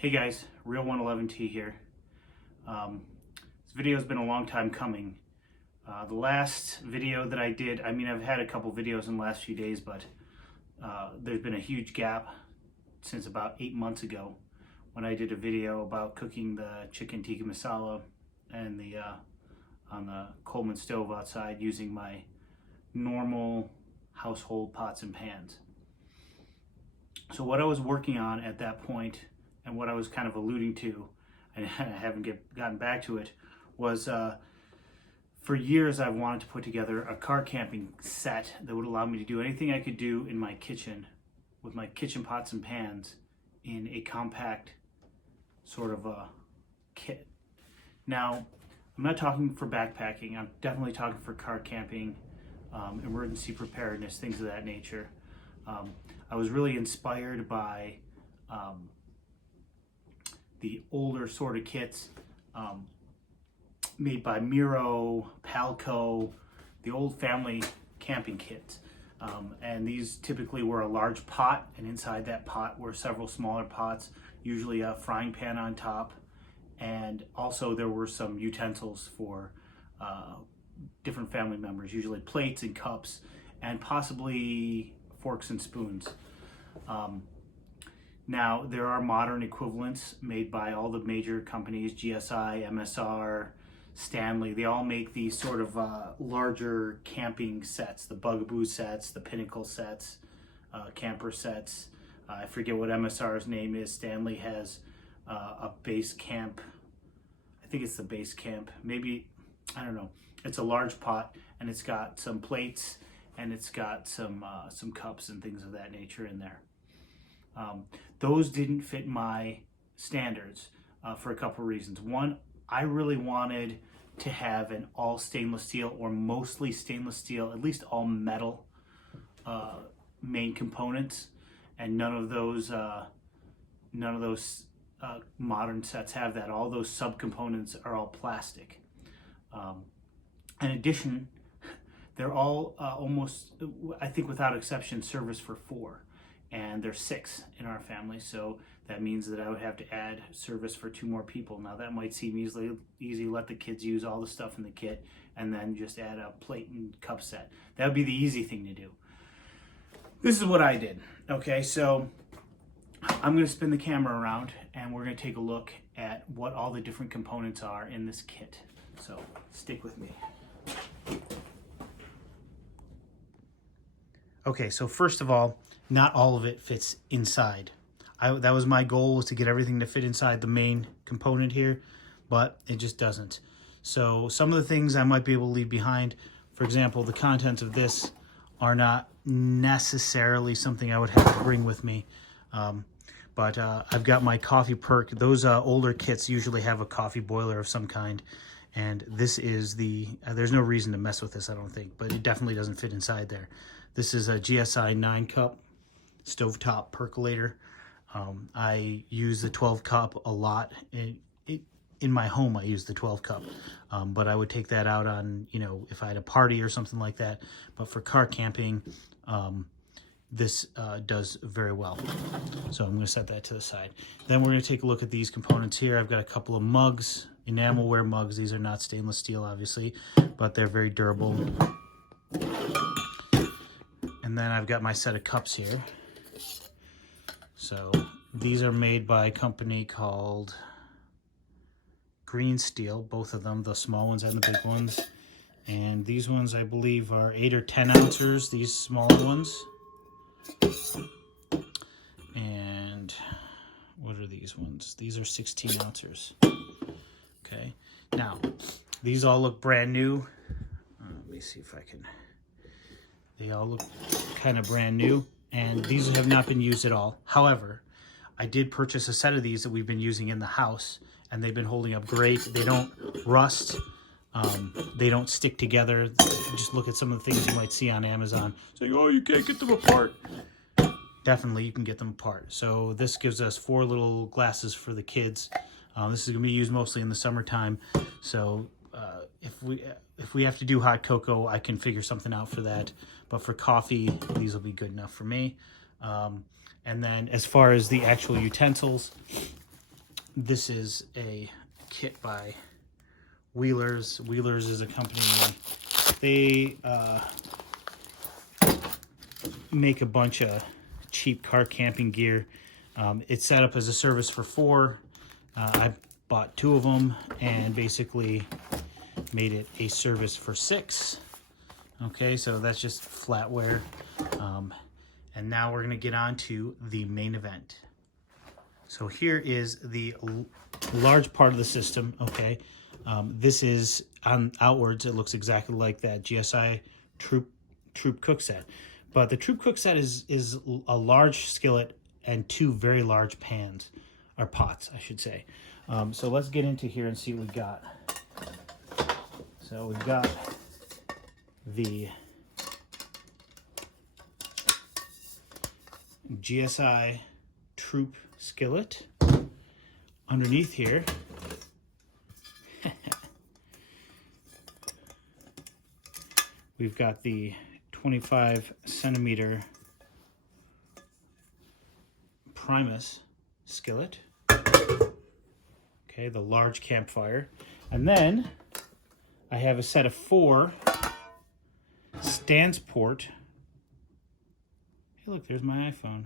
Hey guys, Real 111T here. This video has been a long time coming. The last video that I did, I've had a couple videos in the last few days, but there's been a huge gap since about 8 months ago when I did a video about cooking the chicken tikka masala and on the Coleman stove outside using my normal household pots and pans. So what I was working on at that point, and what I was kind of alluding to, and I haven't gotten back to it, was for years I've wanted to put together a car camping set that would allow me to do anything I could do in my kitchen with my kitchen pots and pans in a compact sort of a kit. Now, I'm not talking for backpacking. I'm definitely talking for car camping, emergency preparedness, things of that nature. I was really inspired by the older sort of kits made by Mirro, Palco, the old family camping kits. And these typically were a large pot, and inside that pot were several smaller pots, usually a frying pan on top, and also there were some utensils for different family members, usually plates and cups, and possibly forks and spoons. Now, there are modern equivalents made by all the major companies, GSI, MSR, Stanley. They all make these sort of larger camping sets, the Bugaboo sets, the Pinnacle sets, camper sets. I forget what MSR's name is. Stanley has a base camp. I think it's the base camp. Maybe, I don't know. It's a large pot, and it's got some plates, and it's got some cups and things of that nature in there. Those didn't fit my standards for a couple of reasons. One, I really wanted to have an all stainless steel or mostly stainless steel, at least all metal main components, and none of those modern sets have that. All those subcomponents are all plastic. In addition, they're all almost, I think without exception, service for 4. And there's 6 in our family, so that means that I would have to add service for 2 more people. Now that might seem easy, let the kids use all the stuff in the kit and then just add a plate and cup set. That would be the easy thing to do. This is what I did. Okay, so I'm gonna spin the camera around and we're gonna take a look at what all the different components are in this kit. So stick with me. Okay, so first of all, not all of it fits inside. That was my goal, was to get everything to fit inside the main component here, but it just doesn't. So some of the things I might be able to leave behind, for example, the contents of this are not necessarily something I would have to bring with me. But I've got my coffee perk. Those older kits usually have a coffee boiler of some kind. And this is there's no reason to mess with this, I don't think, but it definitely doesn't fit inside there. This is a GSI 9-cup stovetop percolator. I use the 12-cup a lot. In my home, I use the 12-cup, but I would take that out on, if I had a party or something like that. But for car camping, this does very well. So I'm going to set that to the side. Then we're going to take a look at these components here. I've got a couple of mugs, enamelware mugs. These are not stainless steel, obviously, but they're very durable. And then I've got my set of cups here. So these are made by a company called Green Steel, both of them, the small ones and the big ones. And these ones, I believe, are 8 or 10 ounces, these smaller ones. And what are these ones? These are 16 ounces. Okay, now these all look brand new. Let me see if I can. They all look kind of brand new, and these have not been used at all. However, I did purchase a set of these that we've been using in the house, and they've been holding up great. They don't rust. They don't stick together. Just look at some of the things you might see on Amazon saying, oh, you can't get them apart. Definitely, you can get them apart. So this gives us 4 little glasses for the kids. This is going to be used mostly in the summertime. So if we have to do hot cocoa, I can figure something out for that. But for coffee, these will be good enough for me. And then as far as the actual utensils, This is a kit by Wheelers. Wheelers is a company. They make a bunch of cheap car camping gear. It's set up as a service for 4. I bought 2 of them and basically made it a service for 6. Okay, so that's just flatware. And now we're gonna get on to the main event. So here is the large part of the system, okay? This is, on outwards, it looks exactly like that GSI Troop cookset. But the Troop cookset is a large skillet and 2 very large pans, or pots, I should say. So let's get into here and see what we got. So we've got the GSI Troop skillet. Underneath here, we've got the 25 centimeter Primus skillet. Okay, the large campfire. And then I have a set of 4 Stansport. Hey, look, there's my iPhone.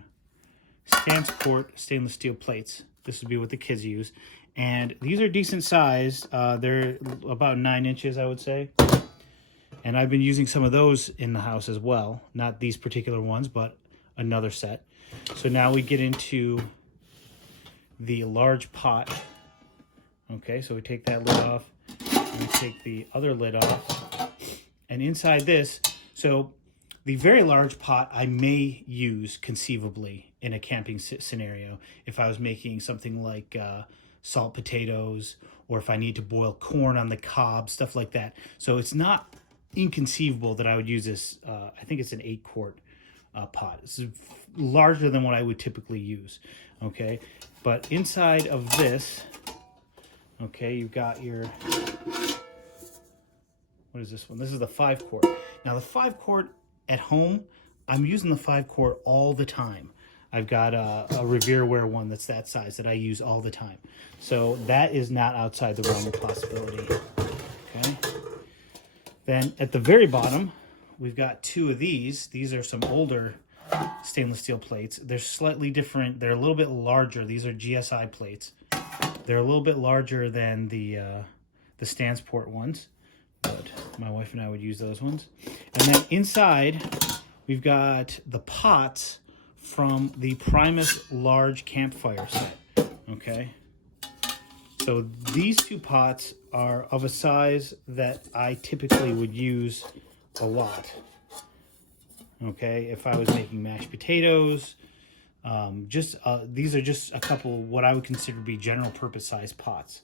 Stansport stainless steel plates. This would be what the kids use. And these are decent size. They're about 9 inches, I would say. And I've been using some of those in the house as well. Not these particular ones, but another set. So now we get into the large pot. Okay, so we take that lid off. And we take the other lid off. And inside this, so the very large pot I may use conceivably in a camping scenario if I was making something like salt potatoes, or if I need to boil corn on the cob, stuff like that. So it's not inconceivable that I would use this. I think it's an 8-quart pot. It's larger than what I would typically use. Okay, but inside of this, okay, you've got your, what is this one? This is the 5-quart. Now the 5-quart at home, I'm using the 5-quart all the time. I've got a Revereware one that's that size that I use all the time. So that is not outside the realm of possibility. Okay. Then at the very bottom, we've got 2 of these. These are some older stainless steel plates. They're slightly different. They're a little bit larger. These are GSI plates. They're a little bit larger than the Stansport ones, but my wife and I would use those ones. And then inside, we've got the pots from the Primus large campfire set. Okay, so these 2 pots are of a size that I typically would use a lot. Okay, if I was making mashed potatoes, these are just a couple what I would consider to be general purpose size pots,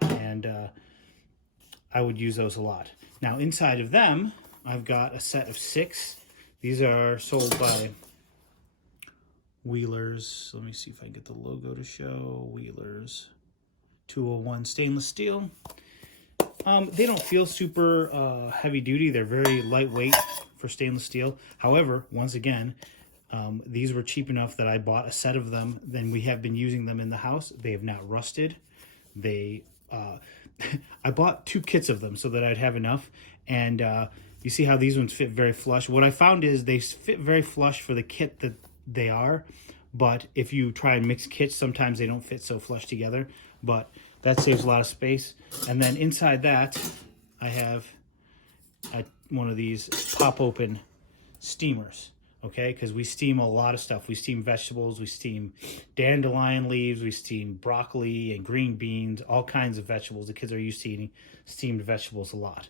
and I would use those a lot. Now inside of them, I've got a set of 6. These are sold by Wheelers. Let me see if I can get the logo to show. Wheelers 201 stainless steel. They don't feel super heavy duty. They're very lightweight for stainless steel. However, once again, these were cheap enough that I bought a set of them. Then we have been using them in the house. They have not rusted. They I bought 2 kits of them so that I'd have enough. And you see how these ones fit very flush. What I found is they fit very flush for the kit that they are, but if you try and mix kits, sometimes they don't fit so flush together, but that saves a lot of space. And then inside that, I have one of these pop open steamers, okay, because we steam a lot of stuff. We steam vegetables, we steam dandelion leaves, we steam broccoli and green beans, all kinds of vegetables. The kids are used to eating steamed vegetables a lot.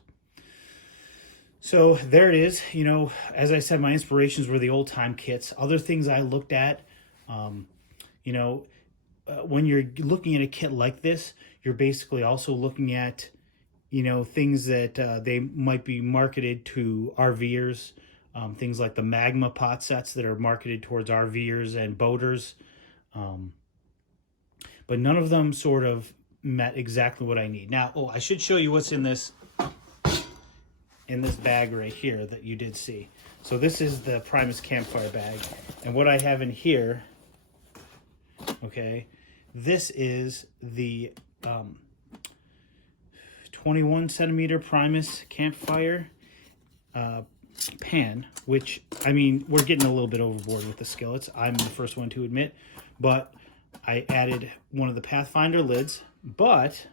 So there it is. You know, as I said, my inspirations were the old-time kits. Other things I looked at, you know, when you're looking at a kit like this, you're basically also looking at, you know, things that they might be marketed to RVers, things like the Magma pot sets that are marketed towards RVers and boaters. But none of them sort of met exactly what I need. Now, I should show you what's in this bag right here that you did see. So this is the Primus Campfire Bag, and what I have in here, okay, This is the 21 centimeter Primus Campfire pan, which, I mean, we're getting a little bit overboard with the skillets. I'm the first one to admit, but I added one of the Pathfinder lids, but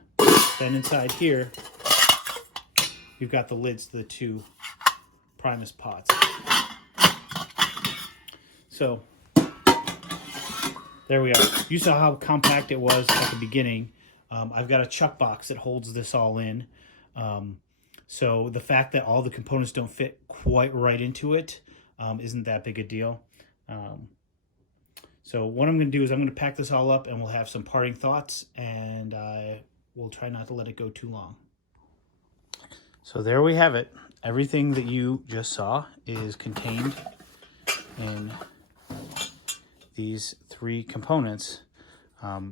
then inside here, you've got the lids to the two Primus pots. So there we are. You saw how compact it was at the beginning. I've got a chuck box that holds this all in. So the fact that all the components don't fit quite right into it isn't that big a deal. So what I'm going to do is I'm going to pack this all up and we'll have some parting thoughts, and we'll try not to let it go too long. So there we have it. Everything that you just saw is contained in these three components.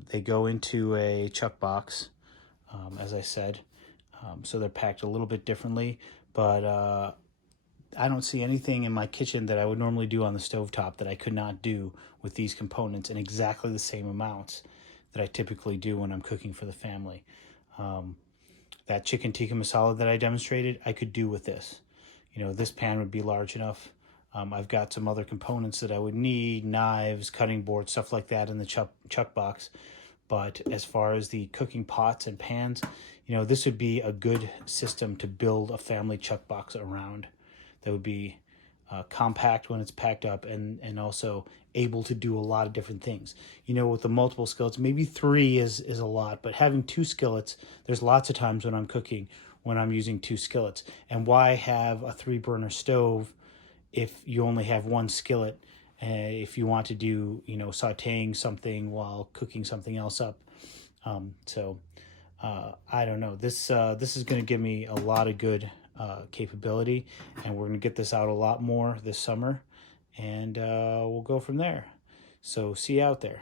They go into a chuck box, as I said. So they're packed a little bit differently, but I don't see anything in my kitchen that I would normally do on the stovetop that I could not do with these components in exactly the same amounts that I typically do when I'm cooking for the family. That chicken tikka masala that I demonstrated, I could do with this. You know, this pan would be large enough. I've got some other components that I would need, knives, cutting boards, stuff like that in the chuck box. But as far as the cooking pots and pans, you know, this would be a good system to build a family chuck box around. That would be compact when it's packed up, and also able to do a lot of different things. You know, with the multiple skillets, maybe 3 is a lot, but having 2 skillets, there's lots of times when I'm cooking when I'm using 2 skillets. And why have a 3-burner stove if you only have 1 skillet? If you want to do, you know, sauteing something while cooking something else up. I don't know. This is going to give me a lot of good capability, and we're going to get this out a lot more this summer, and we'll go from there. So see you out there.